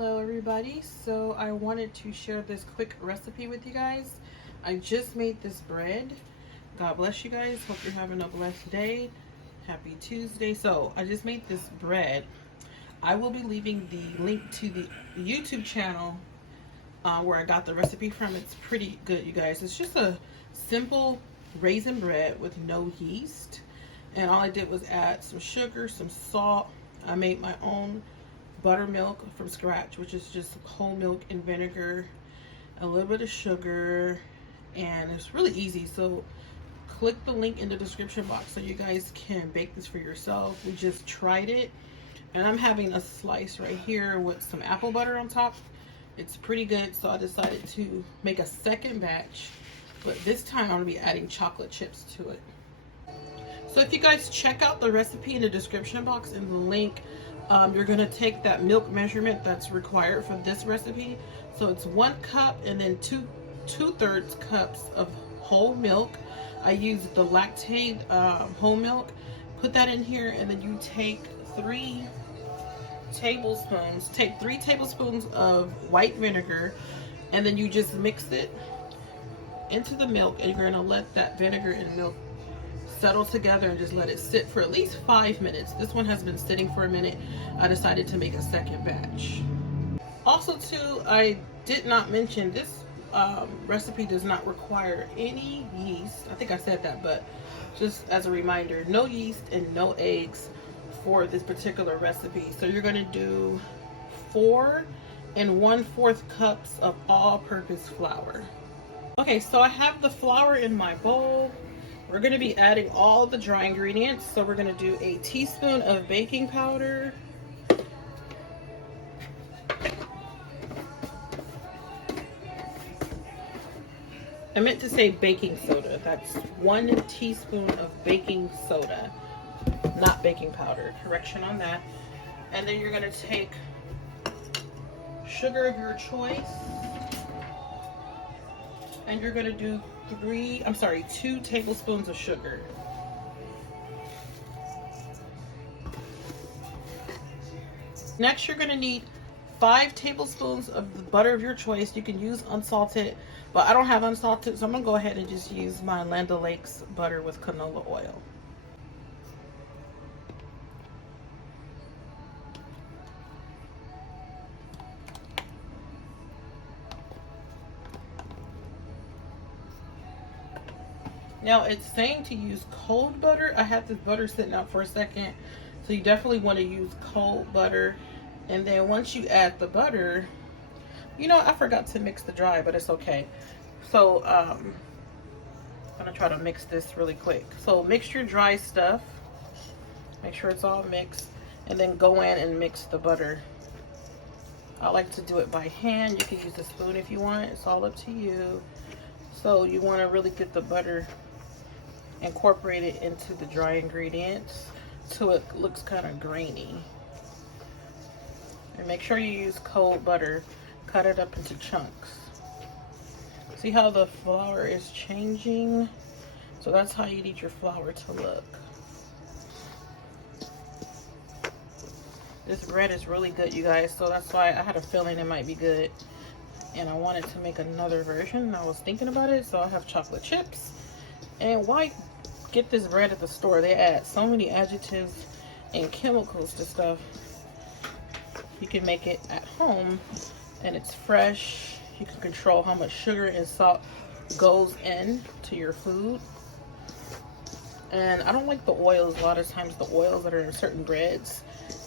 Hello everybody. So I wanted to share this quick recipe with you guys. I just made this bread. God bless you guys. Hope you're having a blessed day. Happy Tuesday. So I just made this bread. I will be leaving the link to the YouTube channel where I got the recipe from. It's pretty good, you guys. It's just a simple raisin bread with no yeast. And all I did was add some sugar, some salt. I made my own buttermilk from scratch, which is just whole milk and vinegar, a little bit of sugar, and it's really easy. So click the link in the description box so you guys can bake this for yourself. We just tried it, and I'm having a slice right here with some apple butter on top. It's pretty good, so I decided to make a second batch, but this time I'm gonna be adding chocolate chips to it. So if you guys check out the recipe in the description box in the link, you're going to take that milk measurement that's required for this recipe. So it's 1 cup and then two-thirds cups of whole milk. I use the lactate whole milk. Put that in here, and then you take 3 tablespoons. Take 3 tablespoons of white vinegar, and then you just mix it into the milk, and you're going to let that vinegar and milk settle together and just let it sit for at least 5 minutes. This one has been sitting for a minute. I decided to make a second batch. Also too, I did not mention this recipe does not require any yeast. I think I said that, but just as a reminder, no yeast and no eggs for this particular recipe. So you're going to do 4 1/4 cups of all-purpose flour. Okay, so I have the flour in my bowl. We're going to be adding all the dry ingredients. So we're going to do a teaspoon of baking powder, I meant to say baking soda. That's 1 teaspoon of baking soda, not baking powder. Correction on that. And then you're going to take sugar of your choice, and you're going to do 2 tablespoons of sugar. Next, you're going to need 5 tablespoons of the butter of your choice. You can use unsalted, but I don't have unsalted, so I'm going to go ahead and just use my Land O'Lakes butter with canola oil. Now it's saying to use cold butter. I had this butter sitting out for a second, so you definitely want to use cold butter. And then once you add the butter, you know, I forgot to mix the dry, but it's okay. So I'm gonna try to mix this really quick. So mix your dry stuff, make sure it's all mixed, and then go in and mix the butter. I like to do it by hand. You can use a spoon if you want. It's all up to you. So you want to really get the butter incorporated into the dry ingredients so it looks kind of grainy. And make sure you use cold butter. Cut it up into chunks. See how the flour is changing? So that's how you need your flour to look. This bread is really good, you guys, so that's why I had a feeling it might be good. And I wanted to make another version. I was thinking about it, so I have chocolate chips. And why get this bread at the store? They add so many adjectives and chemicals to stuff. You can make it at home, and it's fresh. You can control how much sugar and salt goes in to your food. And I don't like the oils. A lot of times the oils that are in certain breads,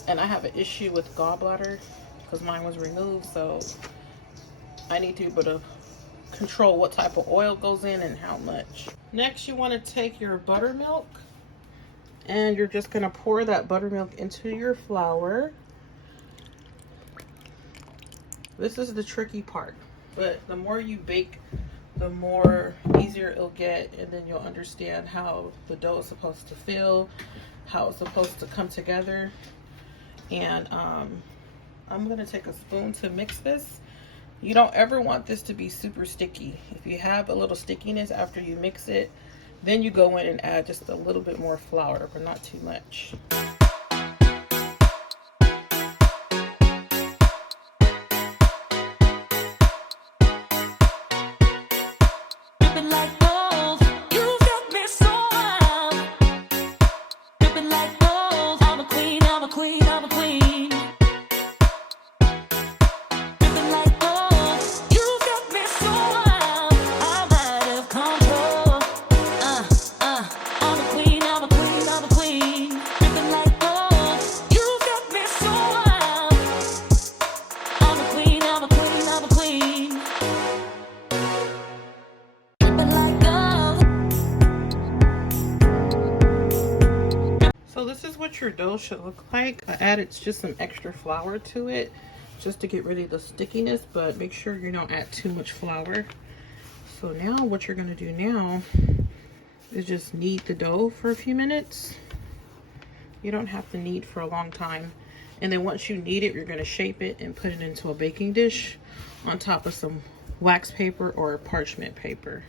and I have an issue with gallbladder because mine was removed, so I need to be able to control what type of oil goes in and how much. Next, you want to take your buttermilk, and you're just going to pour that buttermilk into your flour. This is the tricky part, but the more you bake, the more easier it'll get, and then you'll understand how the dough is supposed to feel, how it's supposed to come together. And I'm going to take a spoon to mix this. You don't ever want this to be super sticky. If you have a little stickiness after you mix it, then you go in and add just a little bit more flour, but not too much. Dripping like gold, you got me so wild. Dripping like gold, I'm a queen, I'm a queen, I'm a queen. Dripping like gold, you got me so wild. I'm out of control. I'm a queen, I'm a queen, I'm a queen. Dripping like gold, you got me so wild. I'm a queen, I'm a queen, I'm a queen. Dripping like gold. So this is what your dough should look like. I added just some extra flour to it just to get rid of the stickiness, but make sure you don't add too much flour. So now what you're gonna do now is just knead the dough for a few minutes. You don't have to knead for a long time. And then once you knead it, you're gonna shape it and put it into a baking dish on top of some wax paper or parchment paper.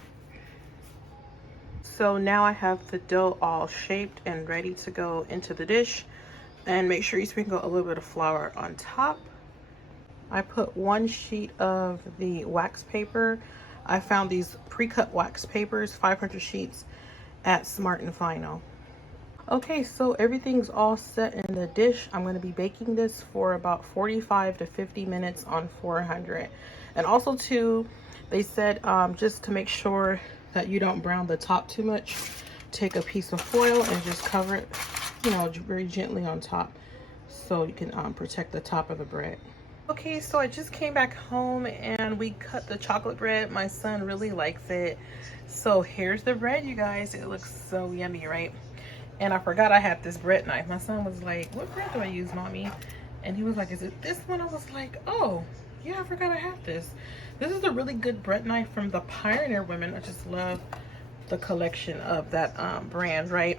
So now I have the dough all shaped and ready to go into the dish. And make sure you sprinkle a little bit of flour on top. I put 1 sheet of the wax paper. I found these pre-cut wax papers, 500 sheets at Smart and Final. Okay, so everything's all set in the dish. I'm going to be baking this for about 45 to 50 minutes on 400. And also too, they said just to make sure that you don't brown the top too much, take a piece of foil and just cover it, you know, very gently on top so you can protect the top of the bread. Okay, so I just came back home and we cut the chocolate bread. My son really likes it. So here's the bread, you guys. It looks so yummy, right? And I forgot I had this bread knife. My son was like, what bread do I use, mommy? And he was like, is it this one? I was like, oh, yeah, I forgot I have this. This is a really good bread knife from the Pioneer Women. I just love the collection of that brand, right?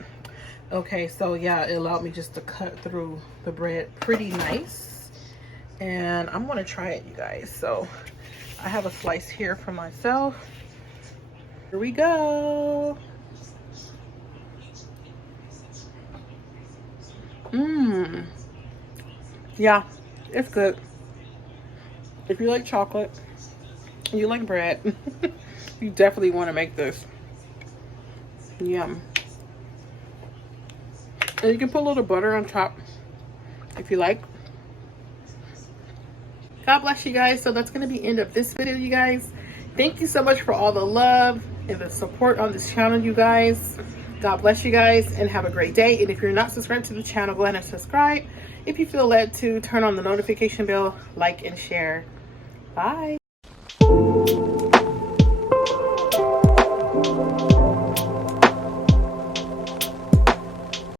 Okay, so yeah, it allowed me just to cut through the bread pretty nice. And I'm gonna try it, you guys. So I have a slice here for myself. Here we go. Yeah, it's good. If you like chocolate, you like bread, you definitely want to make this. Yum. And you can put a little butter on top if you like. God bless you guys. So that's going to be the end of this video, you guys. Thank you so much for all the love and the support on this channel, you guys. God bless you guys and have a great day. And if you're not subscribed to the channel, go ahead and subscribe. If you feel led to, turn on the notification bell, like and share. Bye.